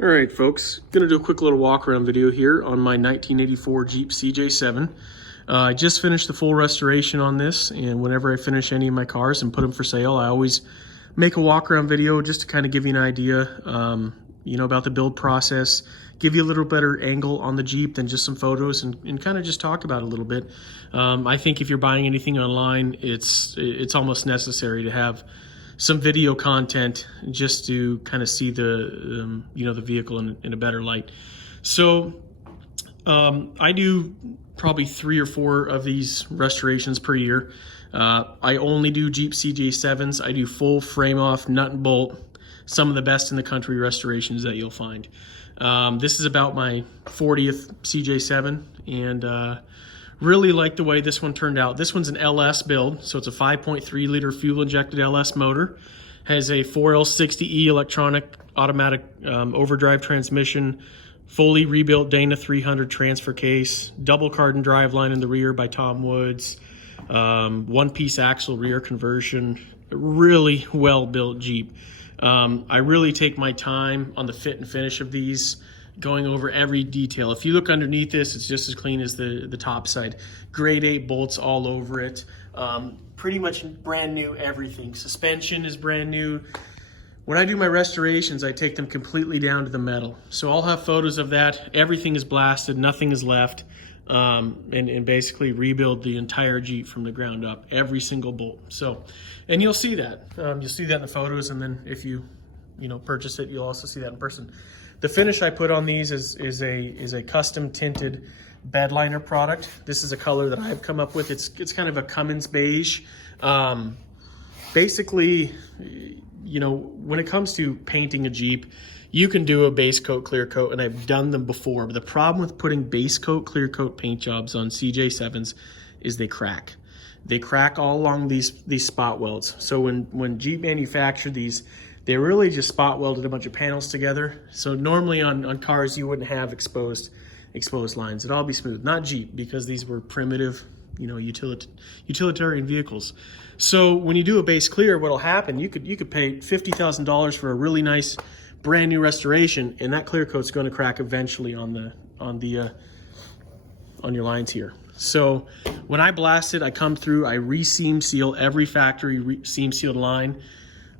All right, folks, gonna do a quick little walk around video here on my 1984 Jeep CJ7. I just finished the full restoration on this, and whenever I finish any of my cars and put them for sale, I always make a walk around video just to kind of give you an idea, about the build process, give you a little better angle on the Jeep than just some photos, and kind of just talk about it a little bit. I think if you're buying anything online, it's almost necessary to have some video content just to kind of see the the vehicle in a better light. So I do probably 3 or 4 of these restorations per year. I only do Jeep CJ7s. I do full frame off, nut and bolt, some of the best in the country restorations that you'll find. This is about my 40th CJ7, and really like the way this one turned out. This one's an LS build, so it's a 5.3 liter fuel injected LS motor. Has a 4L60E electronic automatic overdrive transmission, fully rebuilt Dana 300 transfer case, double cardan drive line in the rear by Tom Woods, one-piece axle rear conversion. Really well built Jeep. I really take my time on the fit and finish of these, going over every detail. If you look underneath this, it's just as clean as the top side. Grade 8 bolts all over it. Pretty much brand new everything. Suspension is brand new. When I do my restorations, I take them completely down to the metal. So I'll have photos of that. Everything is blasted, nothing is left. And basically rebuild the entire Jeep from the ground up, every single bolt. So, and you'll see that. You'll see that in the photos, and then if you purchase it, you'll also see that in person. The finish I put on these is a custom tinted bed liner product. This is a color that I've come up with. It's kind of a Cummins beige. Basically, when it comes to painting a Jeep, you can do a base coat, clear coat, and I've done them before. But the problem with putting base coat, clear coat paint jobs on CJ7s is they crack. They crack all along these spot welds. So when Jeep manufactured these, they really just spot welded a bunch of panels together. So normally on cars, you wouldn't have exposed lines. It'd all be smooth. Not Jeep, because these were primitive, utilitarian vehicles. So when you do a base clear, what'll happen, you could pay $50,000 for a really nice brand new restoration, and that clear coat's going to crack eventually on your lines here. So when I blast it, I come through, I re-seam seal every factory seam sealed line.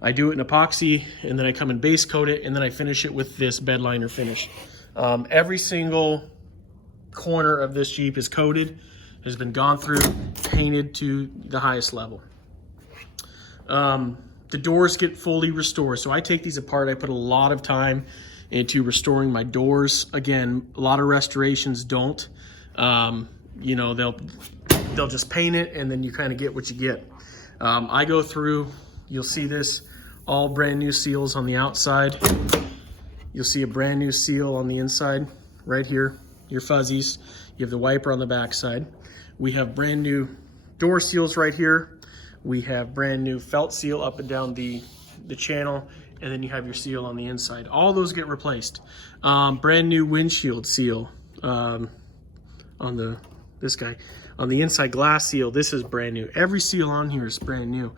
I do it in epoxy, and then I come and base coat it, and then I finish it with this bed liner finish. Every single corner of this Jeep is coated, has been gone through, painted to the highest level. The doors get fully restored. So I take these apart. I put a lot of time into restoring my doors. Again, a lot of restorations don't. They'll just paint it, and then you kind of get what you get. I go through, you'll see this, all brand new seals on the outside. You'll see a brand new seal on the inside right here, your fuzzies. You have the wiper on the back side. We have brand new door seals right here. We have brand new felt seal up and down the channel, and then you have your seal on the inside. All those get replaced. Brand new windshield seal on this guy. On the inside glass seal, this is brand new. Every seal on here is brand new.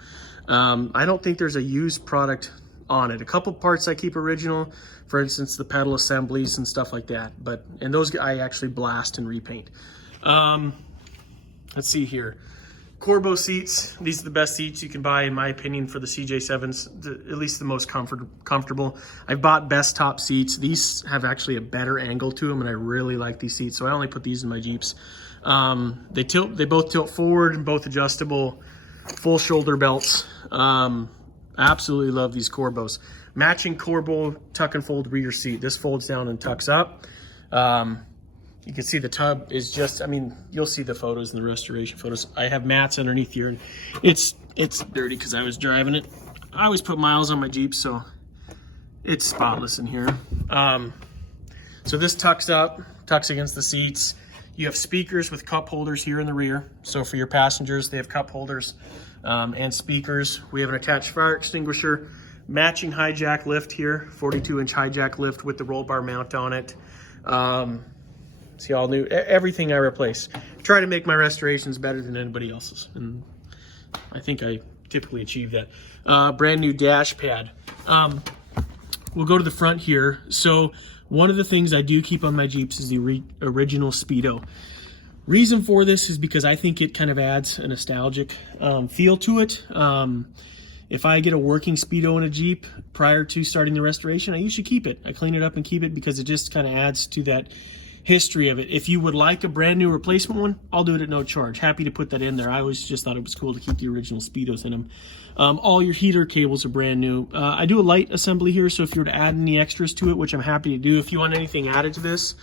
I don't think there's a used product on it. A couple parts I keep original, for instance, the pedal assemblies and stuff like that. And those I actually blast and repaint. Let's see here. Corbo seats. These are the best seats you can buy, in my opinion, for the CJ7s, at least the most comfortable. I've bought best top seats. These have actually a better angle to them, and I really like these seats, so I only put these in my Jeeps. They both tilt forward and both adjustable, full shoulder belts. Absolutely love these Corbos. Matching Corbo tuck and fold rear seat. This folds down and tucks up. You can see the tub is just, you'll see the photos and the restoration photos. I have mats underneath here, and it's dirty because I was driving it. I always put miles on my Jeep, so it's spotless in here. So this tucks up, tucks against the seats. You have speakers with cup holders here in the rear. So for your passengers, they have cup holders and speakers. We have an attached fire extinguisher, matching hijack lift here, 42-inch hijack lift with the roll bar mount on it. See, all new, everything I replace. Try to make my restorations better than anybody else's, and I think I typically achieve that. Brand new dash pad. we'll go to the front here. So one of the things I do keep on my Jeeps is the original Speedo. Reason for this is because I think it kind of adds a nostalgic feel to it. If I get a working Speedo in a Jeep prior to starting the restoration, I usually keep it. I clean it up and keep it because it just kind of adds to that history of it. If you would like a brand new replacement one, I'll do it at no charge. Happy to put that in there. I always just thought it was cool to keep the original Speedos in them. All your heater cables are brand new. I do a light assembly here, so if you were to add any extras to it, which I'm happy to do, if you want anything added to this,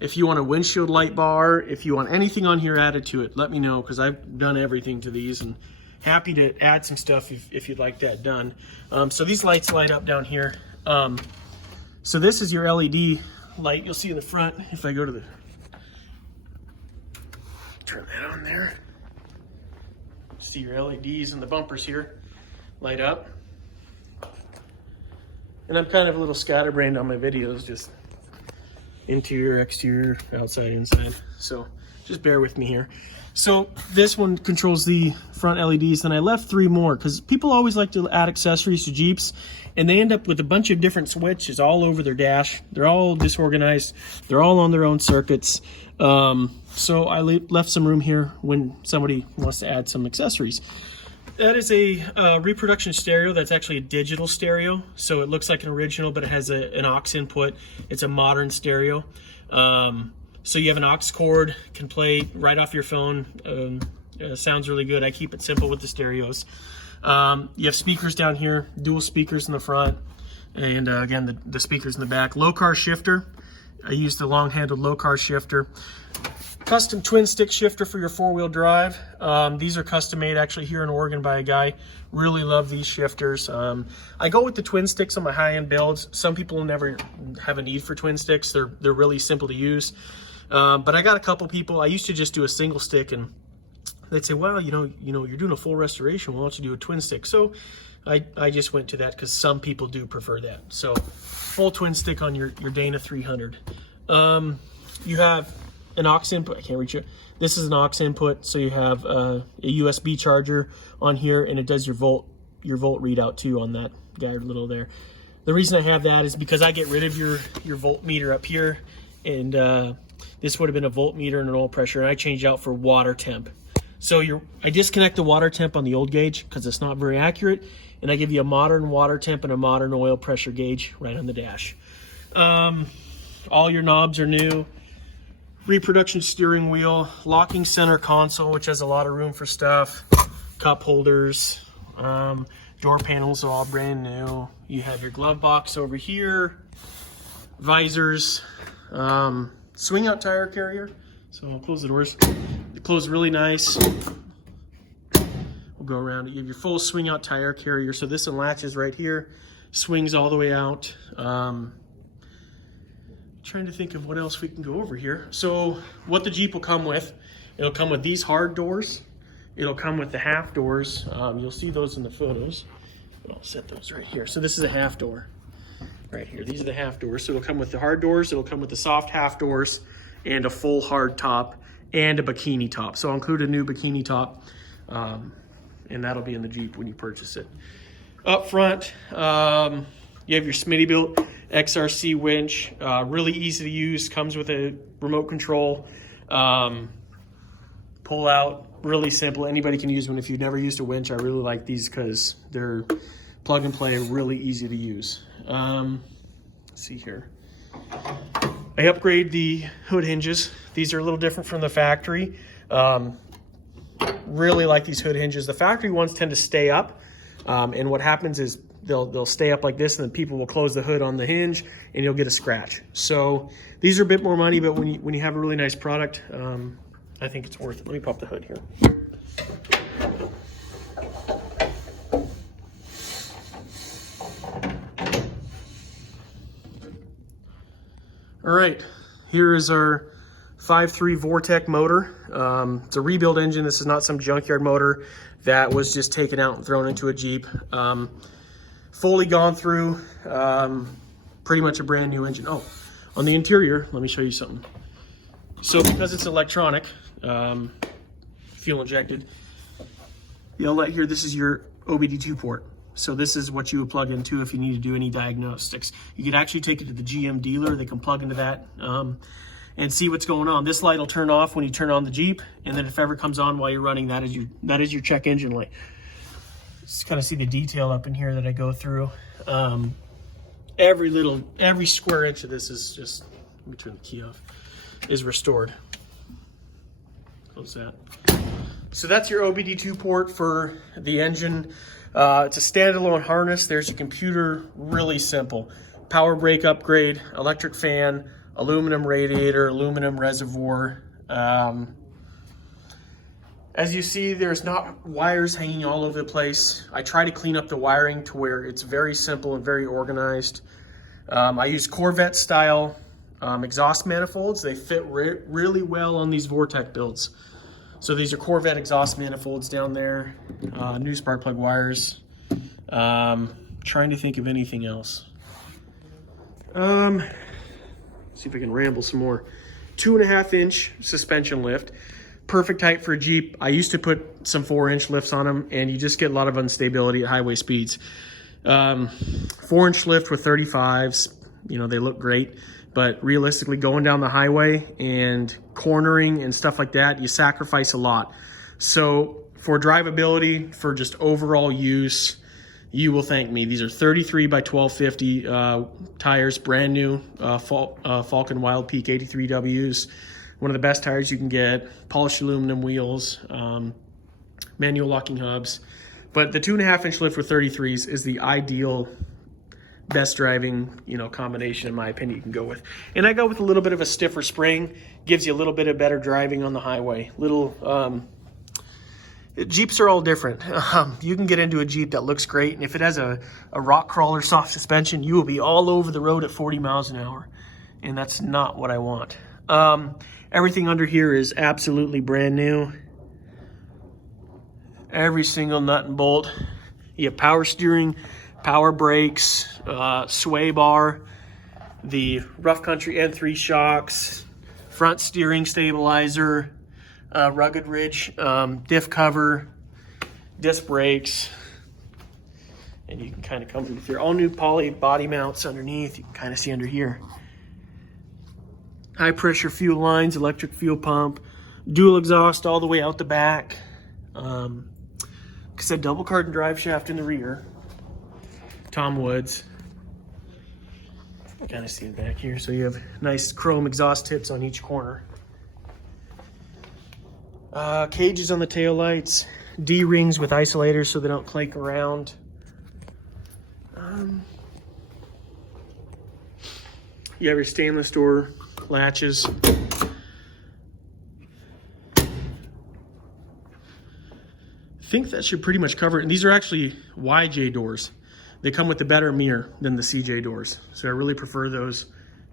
if you want a windshield light bar, if you want anything on here added to it, let me know, because I've done everything to these, and happy to add some stuff if you'd like that done. So these lights light up down here. So this is your LED light you'll see in the front. If I go to the, turn that on there, see your LEDs and the bumpers here light up. And I'm kind of a little scatterbrained on my videos, just interior, exterior, outside, inside. So just bear with me here. So this one controls the front LEDs, and I left 3 more because people always like to add accessories to Jeeps, and they end up with a bunch of different switches all over their dash. They're all disorganized. They're all on their own circuits. So I left some room here when somebody wants to add some accessories. That is a reproduction stereo. That's actually a digital stereo. So it looks like an original, but it has an aux input. It's a modern stereo. So you have an aux cord, can play right off your phone. Sounds really good. I keep it simple with the stereos. You have speakers down here, dual speakers in the front, and again, the speakers in the back. Low car shifter. I use the long-handled low car shifter. Custom twin stick shifter for your 4-wheel drive. These are custom made actually here in Oregon by a guy. Really love these shifters. I go with the twin sticks on my high-end builds. Some people never have a need for twin sticks. They're really simple to use. But I got a couple people, I used to just do a single stick, and they'd say, well, you know, you're doing a full restoration, why don't you do a twin stick? So I just went to that because some people do prefer that. So full twin stick on your Dana 300. You have an aux input. I can't reach it. This is an aux input, so you have a USB charger on here, and it does your volt readout too on that guy little there. The reason I have that is because I get rid of your voltmeter up here, and this would have been a voltmeter and an oil pressure, and I changed out for water temp. So I disconnect the water temp on the old gauge because it's not very accurate, and I give you a modern water temp and a modern oil pressure gauge right on the dash. All your knobs are new. Reproduction steering wheel, locking center console, which has a lot of room for stuff, cup holders, door panels are all brand new. You have your glove box over here, visors, swing out tire carrier. So I'll close the doors. They close really nice. We'll go around. You have your full swing out tire carrier. So this one latches right here, swings all the way out. Trying to think of what else we can go over here. So what the Jeep will come with, it'll come with these hard doors. It'll come with the half doors. You'll see those in the photos. I'll set those right here. So this is a half door right here. These are the half doors. So it'll come with the hard doors. It'll come with the soft half doors and a full hard top and a bikini top. So I'll include a new bikini top, and that'll be in the Jeep when you purchase it. Up front, you have your Smittybilt XRC winch, really easy to use, comes with a remote control, pull out, really simple. Anybody can use one. If you've never used a winch, I really like these because they're plug and play, really easy to use. Let's see here. I upgrade the hood hinges. These are a little different from the factory. Really like these hood hinges. The factory ones tend to stay up, and what happens is they'll stay up like this, and then people will close the hood on the hinge, and you'll get a scratch. So these are a bit more money, but when you have a really nice product, I think it's worth it. Let me pop the hood here. All right, here is our 5.3 Vortec motor. It's a rebuild engine. This is not some junkyard motor that was just taken out and thrown into a Jeep. Fully gone through, pretty much a brand new engine. Oh, on the interior, let me show you something. So because it's electronic, fuel injected, the outlet here, this is your OBD2 port. So this is what you would plug into if you need to do any diagnostics. You could actually take it to the GM dealer. They can plug into that and see what's going on. This light will turn off when you turn on the Jeep, and then if ever comes on while you're running, that is your check engine light. Just kind of see the detail up in here that I go through. Every square inch of this is just, let me turn the key off, is restored. Close that. So that's your OBD2 port for the engine. It's a standalone harness. There's your computer, really simple. Power brake upgrade, electric fan, aluminum radiator, aluminum reservoir. As you see, there's not wires hanging all over the place. I try to clean up the wiring to where it's very simple and very organized. I use Corvette style exhaust manifolds. They fit really well on these Vortec builds. So these are Corvette exhaust manifolds down there. New spark plug wires. Trying to think of anything else. See if I can ramble some more. 2.5-inch suspension lift. Perfect height for a Jeep. I used to put some 4-inch lifts on them, and you just get a lot of instability at highway speeds. 4-inch lift with 35s, you know, they look great. But realistically, going down the highway and cornering and stuff like that, you sacrifice a lot. So for drivability, for just overall use, you will thank me. These are 33 by 1250 tires, brand new Falcon Wild Peak 83Ws. One of the best tires you can get. Polished aluminum wheels, manual locking hubs. But the 2.5-inch lift with 33s is the ideal best driving, you know, combination in my opinion you can go with. And I go with a little bit of a stiffer spring, gives you a little bit of better driving on the highway. Jeeps are all different. You can get into a Jeep that looks great, and if it has a rock crawler soft suspension, you will be all over the road at 40 miles an hour, and that's not what I want. Everything under here is absolutely brand new. Every single nut and bolt. You have power steering, power brakes, sway bar, the Rough Country N3 shocks, front steering stabilizer, rugged ridge diff cover, disc brakes, and you can kind of come with your all new poly body mounts underneath. You can kind of see under here. High pressure fuel lines, electric fuel pump, dual exhaust all the way out the back. Like I said, double cardan drive shaft in the rear. Tom Woods. Kind of see it back here. So you have nice chrome exhaust tips on each corner. Cages on the taillights. D-rings with isolators so they don't clank around. You have your stainless door latches. I think that should pretty much cover it. And these are actually YJ doors. They come with a better mirror than the CJ doors. So I really prefer those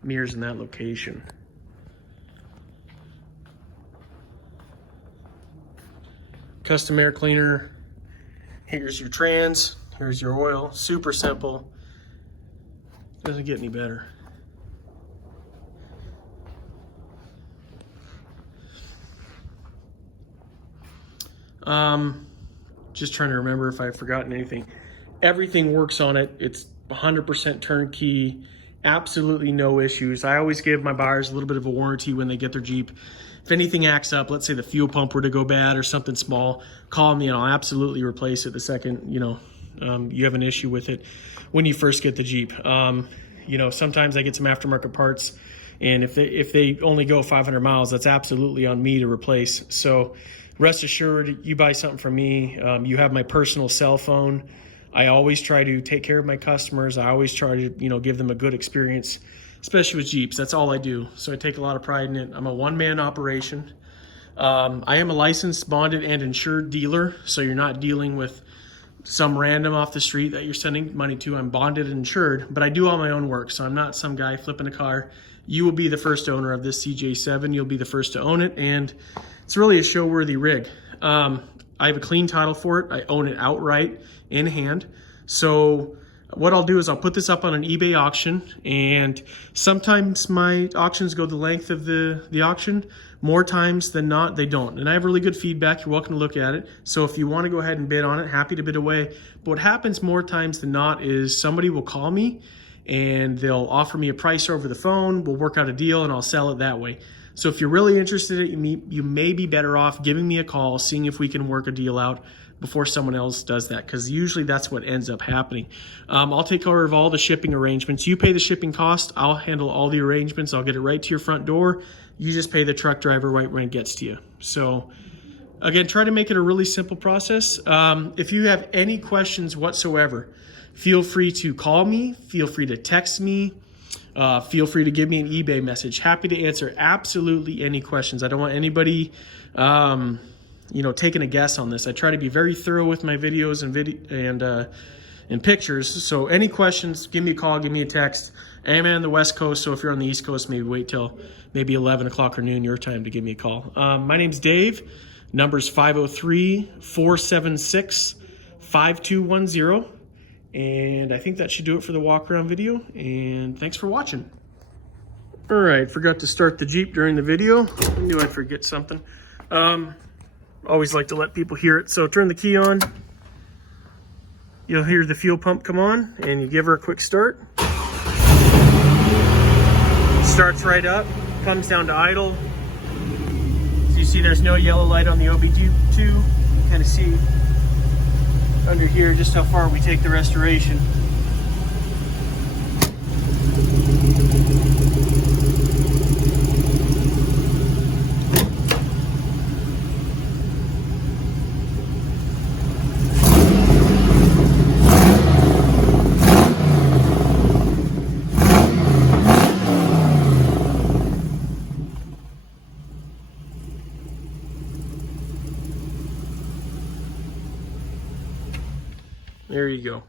mirrors in that location. Custom air cleaner. Here's your trans. Here's your oil. Super simple. Doesn't get any better. Just trying to remember if I've forgotten anything. Everything works on it. It's 100% turnkey, absolutely no issues. I always give my buyers a little bit of a warranty when they get their Jeep. If anything acts up, let's say the fuel pump were to go bad or something small, call me and I'll absolutely replace it the second, you have an issue with it when you first get the Jeep. Sometimes I get some aftermarket parts, and if they only go 500 miles, that's absolutely on me to replace. So rest assured, you buy something from me, you have my personal cell phone. I always try to take care of my customers. I always try to, give them a good experience, especially with Jeeps. That's all I do. So I take a lot of pride in it. I'm a one-man operation. I am a licensed, bonded, and insured dealer. So you're not dealing with some random off the street that you're sending money to. I'm bonded and insured, but I do all my own work. So I'm not some guy flipping a car. You will be the first owner of this CJ7. You'll be the first to own it. And it's really a show-worthy rig. I have a clean title for it. I own it outright in hand. So what I'll do is I'll put this up on an eBay auction, and sometimes my auctions go the length of the auction. More times than not, they don't. And I have really good feedback. You're welcome to look at it. So if you want to go ahead and bid on it, happy to bid away. But what happens more times than not is somebody will call me and they'll offer me a price over the phone. We'll work out a deal and I'll sell it that way. So if you're really interested in it, you may be better off giving me a call, seeing if we can work a deal out before someone else does that, because usually that's what ends up happening. I'll take care of all the shipping arrangements. You pay the shipping cost. I'll handle all the arrangements. I'll get it right to your front door. You just pay the truck driver right when it gets to you. So again, try to make it a really simple process. If you have any questions whatsoever, feel free to call me, feel free to text me, feel free to give me an eBay message. Happy to answer absolutely any questions. I don't want anybody taking a guess on this. I try to be very thorough with my videos and pictures. So any questions, give me a call, give me a text. I'm on the West Coast, so if you're on the East Coast, maybe wait till maybe 11 o'clock or noon your time to give me a call. My name's Dave. Number's 503-476-5210. And I think that should do it for the walk around video. And thanks for watching. All right, forgot to start the Jeep during the video. I knew I'd forget something. Always like to let people hear it. So turn the key on. You'll hear the fuel pump come on, and you give her a quick start. Starts right up, comes down to idle. So you see there's no yellow light on the OBD2. You kind of see under here just how far we take the restoration. There you go.